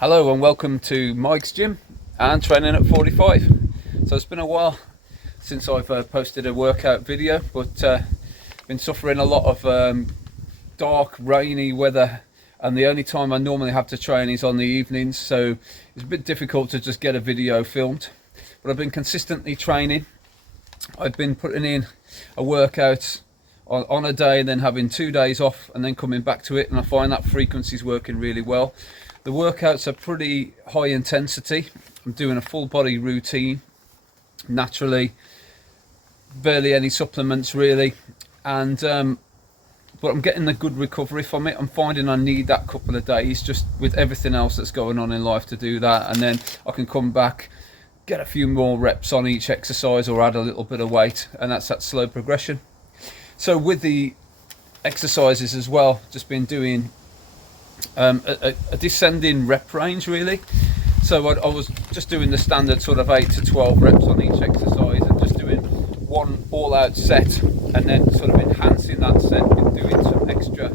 Hello and welcome to Mike's Gym and Training at 45. So it's been a while since I've posted a workout video, but been suffering a lot of dark, rainy weather, and the only time I normally have to train is on the evenings, so it's a bit difficult to just get a video filmed. But I've been consistently training. I've been putting in a workout on a day, then having 2 days off, and then coming back to it, and I find that frequency is working really well. The workouts are pretty high intensity. I'm doing a full body routine naturally, barely any supplements really, and but I'm getting a good recovery from it. I'm finding I need that couple of days just with everything else that's going on in life to do that, and then I can come back, get a few more reps on each exercise or add a little bit of weight, and that's that slow progression. So with the exercises as well, just been doing a descending rep range really. So I was just doing the standard sort of 8 to 12 reps on each exercise, and just doing one all-out set, and then sort of enhancing that set with doing some extra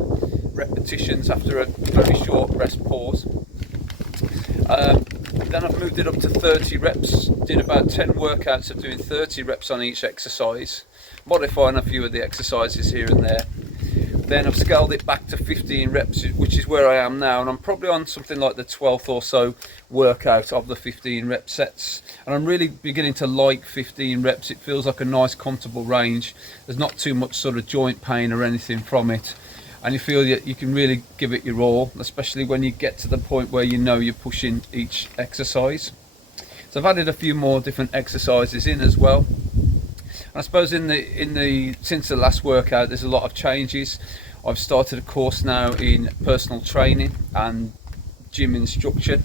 repetitions after a very short rest pause. Then I've moved it up to 30 reps, did about 10 workouts of doing 30 reps on each exercise, modifying a few of the exercises here and there. Then I've scaled it back to 15 reps, which is where I am now, and I'm probably on something like the 12th or so workout of the 15 rep sets, and I'm really beginning to like 15 reps. It feels like a nice comfortable range. There's not too much sort of joint pain or anything from it, and you feel you can really give it your all, especially when you get to the point where you know you're pushing each exercise. So I've added a few more different exercises in as well. I suppose since the last workout, there's a lot of changes. I've started a course now in personal training and gym instruction,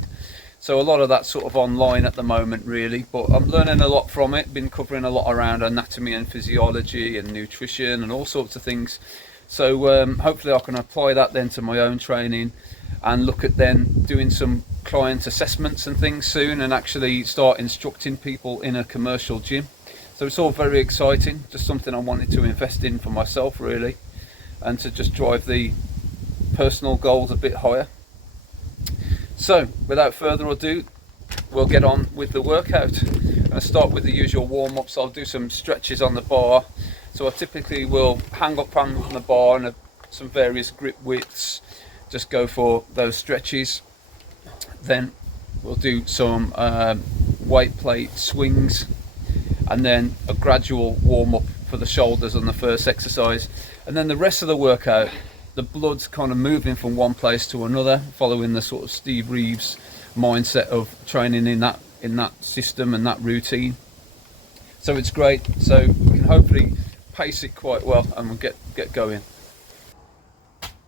so a lot of that's sort of online at the moment really, but I'm learning a lot from it. Been covering a lot around anatomy and physiology and nutrition and all sorts of things, so hopefully I can apply that then to my own training and look at then doing some client assessments and things soon, and actually start instructing people in a commercial gym. So it's all very exciting, just something I wanted to invest in for myself really, and to just drive the personal goals a bit higher. So without further ado, we'll get on with the workout. I'm going to start with the usual warm-ups. I'll do some stretches on the bar. So I typically will hang up on the bar and some various grip widths, just go for those stretches. Then we'll do some weight plate swings, and then a gradual warm-up for the shoulders on the first exercise. And then the rest of the workout, the blood's kind of moving from one place to another, following the sort of Steve Reeves mindset of training in that system and that routine. So it's great. So we can hopefully pace it quite well, and we'll get going.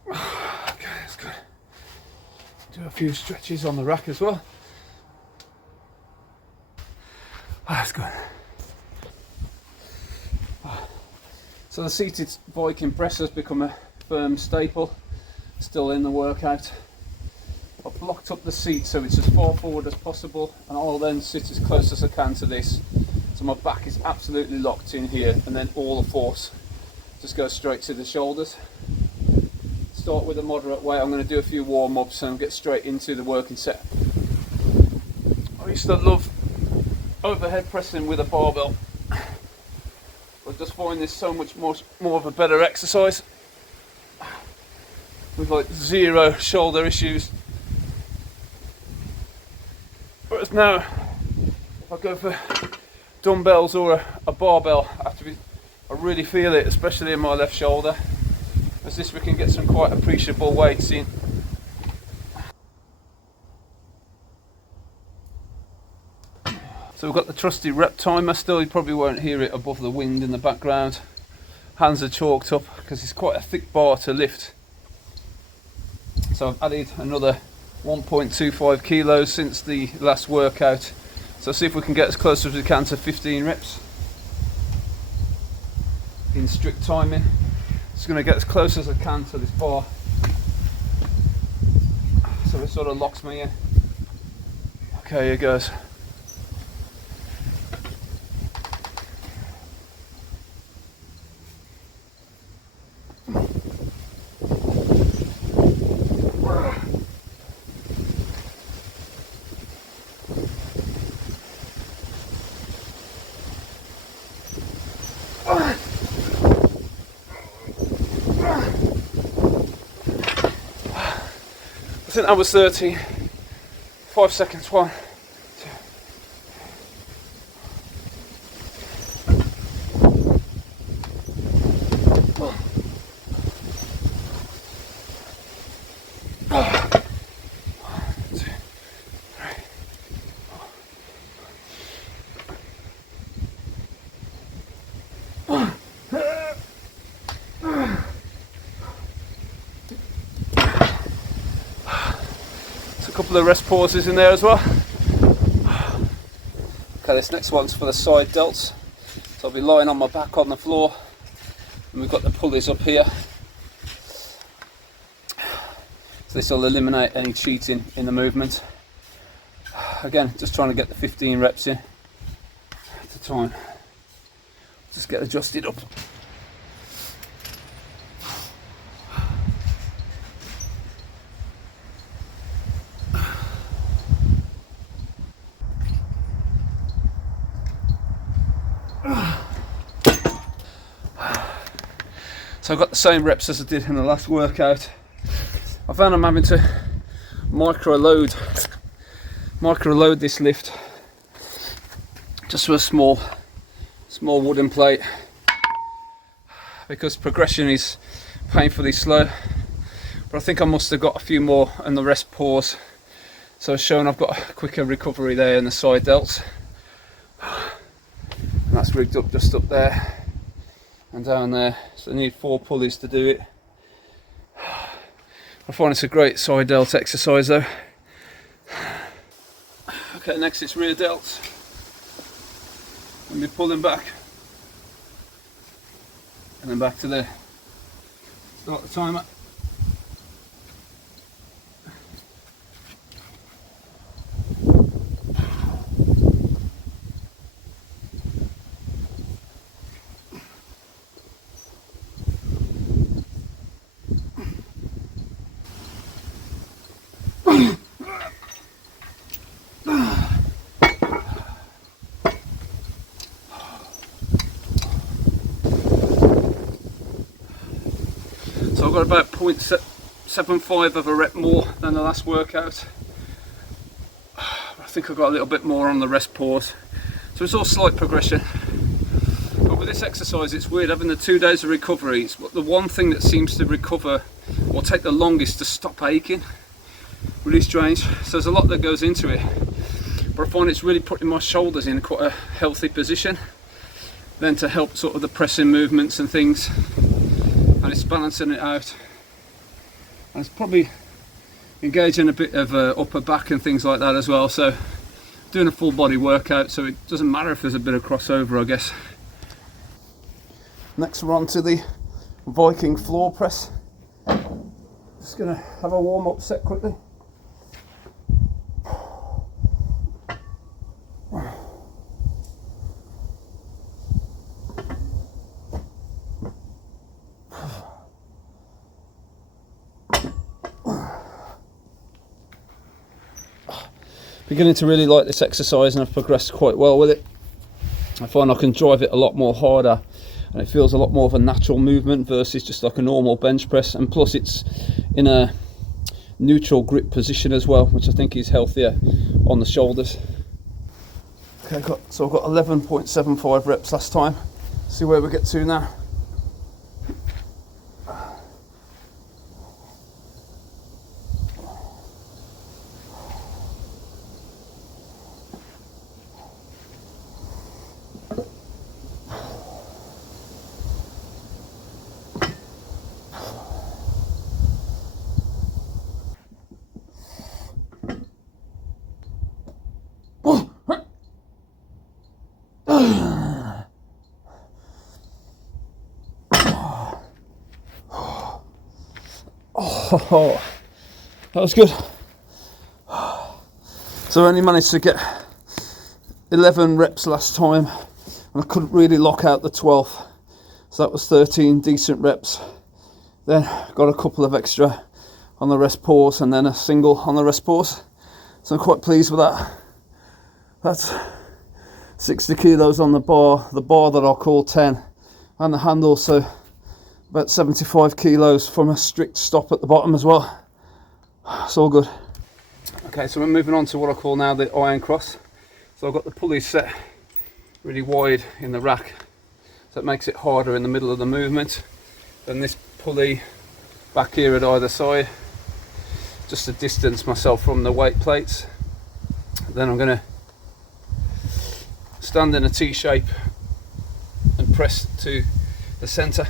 Okay, that's good. Do a few stretches on the rack as well. That's good. So the seated Viking press has become a firm staple, still in the workout. I've blocked up the seat so it's as far forward as possible, and I'll then sit as close as I can to this. So my back is absolutely locked in here, and then all the force just goes straight to the shoulders. Start with a moderate weight. I'm going to do a few warm-ups and get straight into the working set. I used to love overhead pressing with a barbell. I just find this so much more of a better exercise, with like zero shoulder issues. Whereas now, if I go for dumbbells or a barbell, I really feel it, especially in my left shoulder. As this, we can get some quite appreciable weights in. So we've got the trusty rep timer still. You probably won't hear it above the wind in the background. Hands are chalked up because it's quite a thick bar to lift. So I've added another 1.25 kilos since the last workout. So see if we can get as close as we can to 15 reps in strict timing. Just going to get as close as I can to this bar, so it sort of locks me in. Okay, here goes. think that was 13. 5 seconds. 1, 2. A couple of rest pauses in there as well. Okay, this next one's for the side delts. So I'll be lying on my back on the floor, and we've got the pulleys up here. So this will eliminate any cheating in the movement. Again, just trying to get the 15 reps in at a time. Just get adjusted up. So I've got the same reps as I did in the last workout. I found I'm having to micro load this lift just with a small wooden plate, because progression is painfully slow. But I think I must have got a few more in the rest pause, so it's showing I've got a quicker recovery there in the side delts. And that's rigged up just up there and down there, so I need 4 pulleys to do it. I find it's a great side delt exercise though. Okay, next it's rear delts. And we're pulling back and then back to there. Start the timer. So I've got about 0.75 of a rep more than the last workout. I think I've got a little bit more on the rest pause. So it's all slight progression. But with this exercise, it's weird having the 2 days of recovery. It's the one thing that seems to recover or take the longest to stop aching. Really strange. So there's a lot that goes into it. But I find it's really putting my shoulders in quite a healthy position. Then to help sort of the pressing movements and things. And it's balancing it out, and it's probably engaging a bit of upper back and things like that as well, so doing a full body workout, so it doesn't matter if there's a bit of crossover, I guess. Next we're on to the Viking floor press. Just gonna have a warm up set quickly. Beginning to really like this exercise, and I've progressed quite well with it. I find I can drive it a lot more harder, and it feels a lot more of a natural movement versus just like a normal bench press, and plus it's in a neutral grip position as well, which I think is healthier on the shoulders. Okay, so I've got 11.75 reps last time. See where we get to now. Oh, that was good. So I only managed to get 11 reps last time, and I couldn't really lock out the 12th. So that was 13 decent reps. Then got a couple of extra on the rest pause, and then a single on the rest pause. So I'm quite pleased with that. That's 60 kilos on the bar that I'll call 10, and the handle, so about 75 kilos from a strict stop at the bottom as well. It's all good. Okay, so we're moving on to what I call now the iron cross. So I've got the pulleys set really wide in the rack, so it makes it harder in the middle of the movement. Then this pulley back here at either side, just to distance myself from the weight plates. Then I'm going to stand in a T shape and press to the center.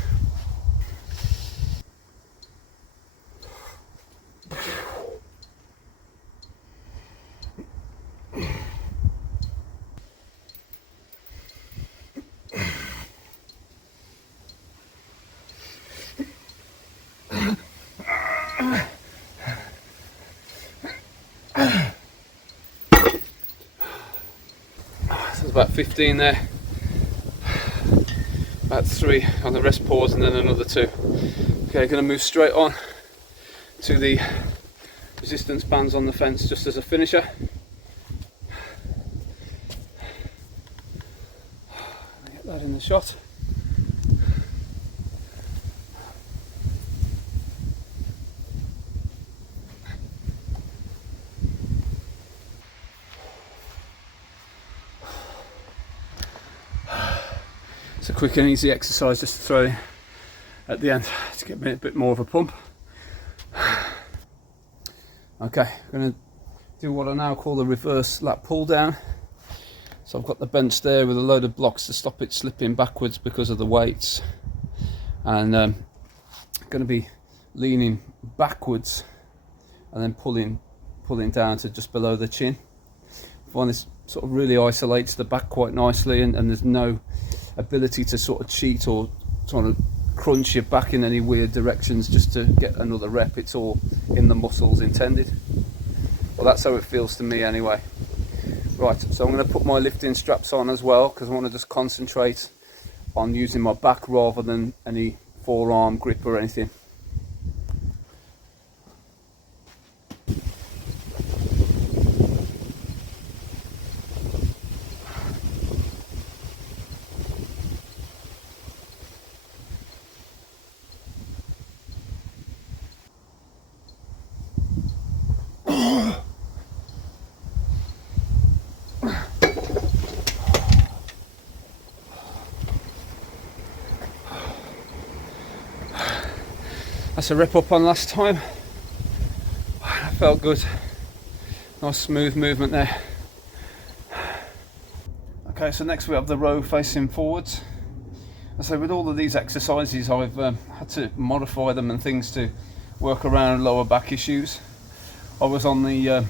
So about 15 there, about 3 on the rest pause, and then another 2. Okay, going to move straight on to the resistance bands on the fence just as a finisher. Get that in the shot. It's a quick and easy exercise just to throw in at the end to get a bit more of a pump. Okay, I'm going to do what I now call the reverse lat pull down. So I've got the bench there with a load of blocks to stop it slipping backwards because of the weights, and going to be leaning backwards and then pulling down to just below the chin. I find this sort of really isolates the back quite nicely, and there's no ability to sort of cheat or trying to crunch your back in any weird directions just to get another rep. It's all in the muscles intended. Well, that's how it feels to me anyway. Right, so I'm going to put my lifting straps on as well, because I want to just concentrate on using my back rather than any forearm grip or anything. That's a rep up on last time. That felt good. Nice smooth movement there. Okay, so next we have the row facing forwards. And so with all of these exercises, I've had to modify them and things to work around lower back issues. I was on the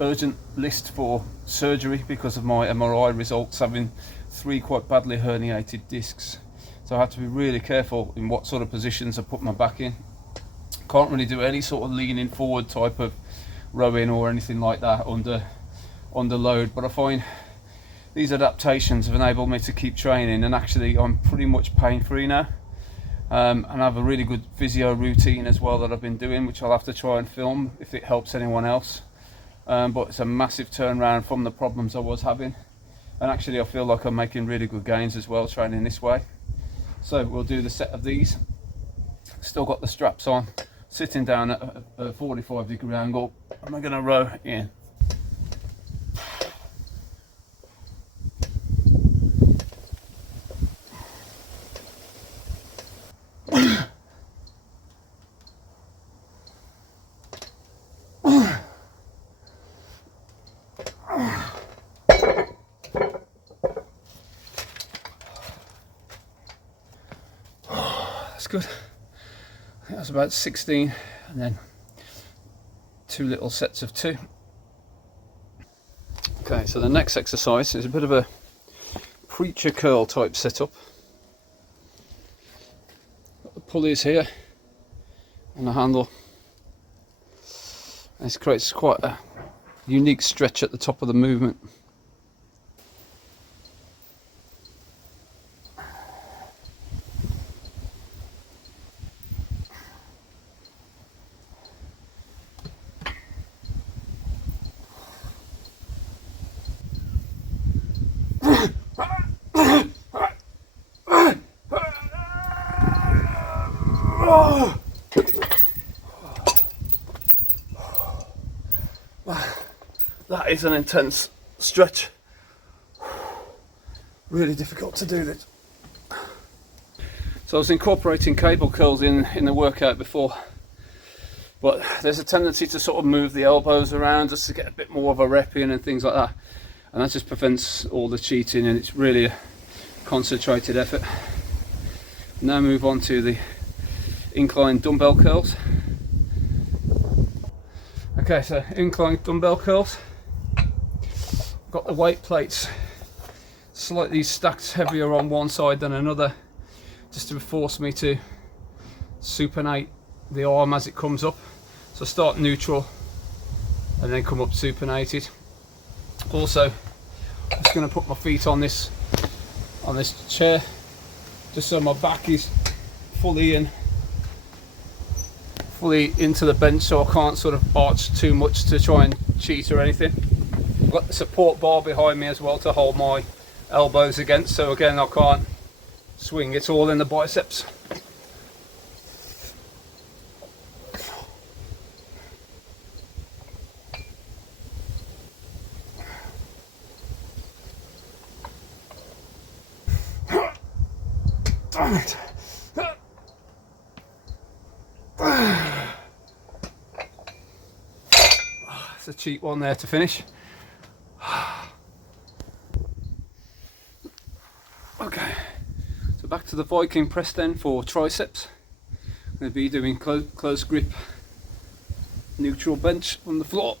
urgent list for surgery because of my MRI results having 3 quite badly herniated discs. So I had to be really careful in what sort of positions I put my back in. Can't really do any sort of leaning forward type of rowing or anything like that under load, but I find these adaptations have enabled me to keep training, and actually I'm pretty much pain free now, and I have a really good physio routine as well that I've been doing, which I'll have to try and film if it helps anyone else, but it's a massive turnaround from the problems I was having, and actually I feel like I'm making really good gains as well training this way. So we'll do the set of these. Still got the straps on, sitting down at a 45-degree angle, and we're going to row in. That's good. I think that's about 16, and then 2 little sets of 2. Okay, so the next exercise is a bit of a preacher curl type setup. Got the pulleys here and the handle. And this creates quite a unique stretch at the top of the movement. That is an intense stretch. Really difficult to do this. So I was incorporating cable curls in the workout before, but there's a tendency to sort of move the elbows around just to get a bit more of a rep in and things like that, and that just prevents all the cheating, and it's really a concentrated effort. Now move on to the incline dumbbell curls. Okay, so incline dumbbell curls. Got the weight plates slightly stacked heavier on one side than another, just to force me to supinate the arm as it comes up. So start neutral and then come up supinated. Also, I'm just going to put my feet on this chair, just so my back is fully into the bench, so I can't sort of arch too much to try and cheat or anything. I've got the support bar behind me as well to hold my elbows against, so again I can't swing it all in the biceps. Damn it. It's a cheap one there to finish. Okay, so back to the Viking press then for triceps. I'm going to be doing close grip neutral bench on the floor.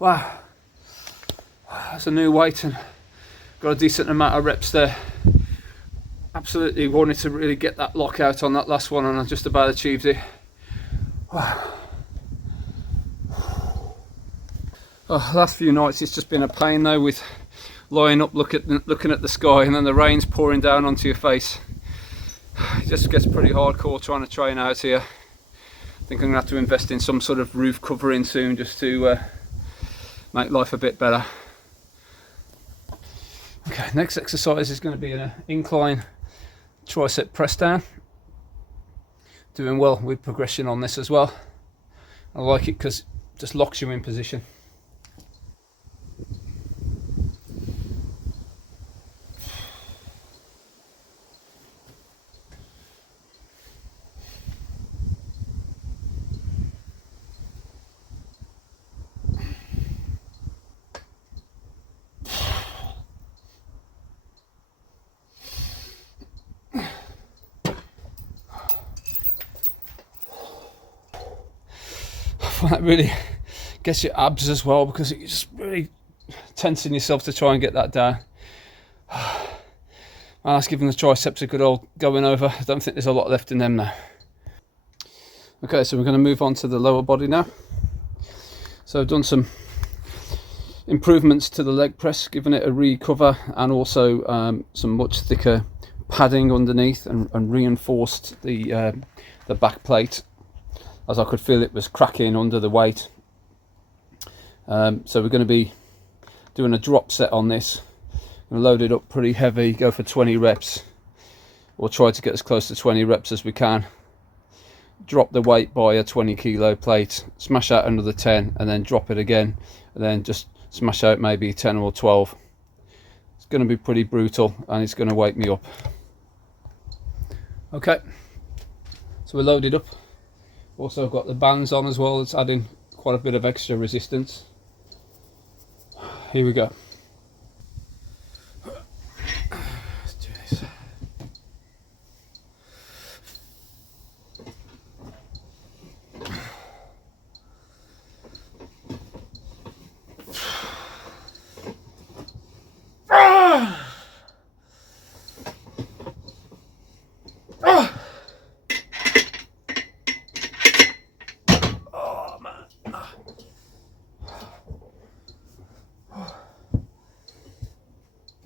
Wow, that's a new weight and got a decent amount of reps there. Absolutely wanted to really get that lock out on that last one, and I just about achieved it. Wow. Oh, last few nights it's just been a pain though, with lying up looking at the sky and then the rain's pouring down onto your face. It just gets pretty hardcore trying to train out here. I think I'm going to have to invest in some sort of roof covering soon, just to make life a bit better. Okay, next exercise is going to be an incline tricep press down. Doing well with progression on this as well. I like it because it just locks you in position. That really gets your abs as well, because you're just really tensing yourself to try and get that down. And that's giving the triceps a good old going over. I don't think there's a lot left in them now. Okay, so we're going to move on to the lower body now. So I've done some improvements to the leg press, given it a recover, and also some much thicker padding underneath, and reinforced the back plate, as I could feel it was cracking under the weight. So we're going to be doing a drop set on this. I'm going to load it up pretty heavy, go for 20 reps, or try to get as close to 20 reps as we can. Drop the weight by a 20 kilo plate, smash out another 10, and then drop it again, and then just smash out maybe 10 or 12. It's going to be pretty brutal, and it's going to wake me up. Okay, so we're loaded up. Also got the bands on as well, it's adding quite a bit of extra resistance. Here we go. Let's do this.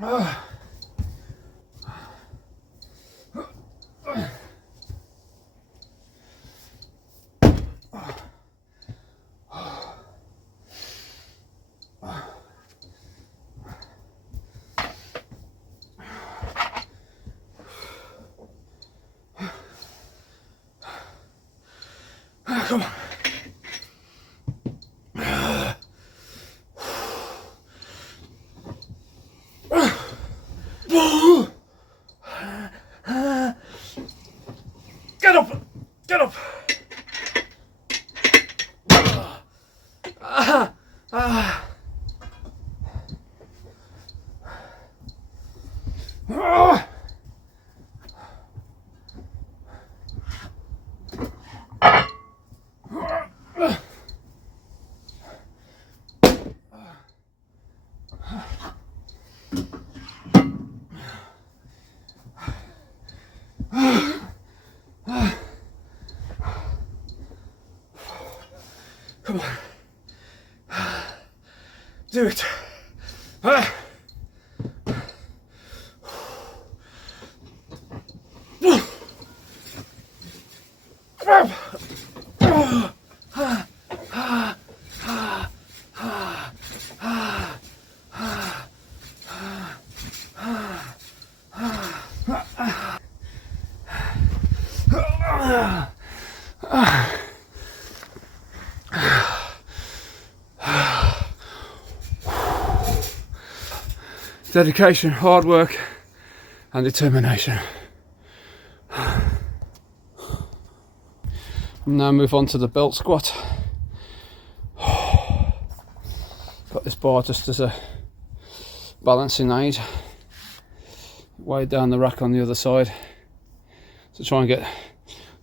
Come on. Get up! Get up! Come on. Do it. Dedication, hard work and determination. Now move on to the belt squat. Got this bar just as a balancing aid. Way down the rack on the other side. So try and get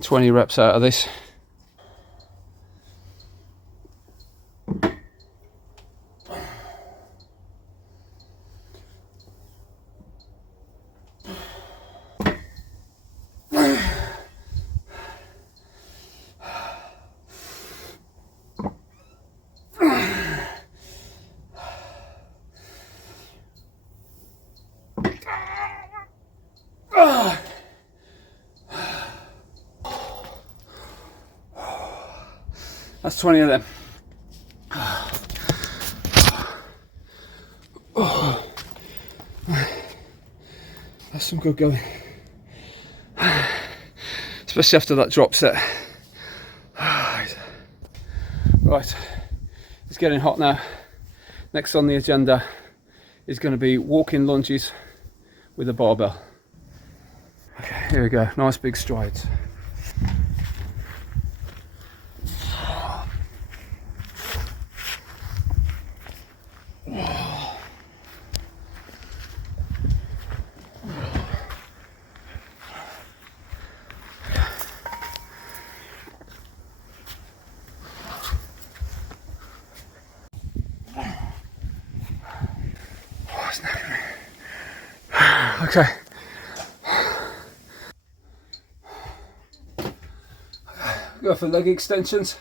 20 reps out of this. That's 20 of them. That's some good going. Especially after that drop set. Right, it's getting hot now. Next on the agenda is going to be walking lunges with a barbell. Okay, here we go. Nice big strides. Okay. Go for leg extensions.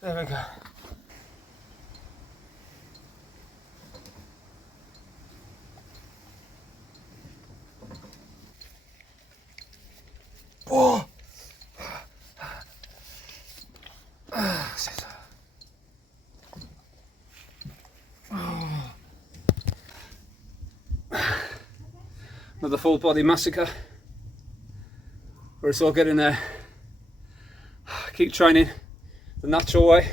There we go. Oh. Another full body massacre where it's all getting there. Keep training the natural way.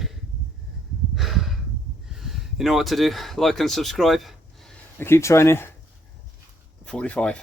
You know what to do. Like and subscribe and keep training. 45.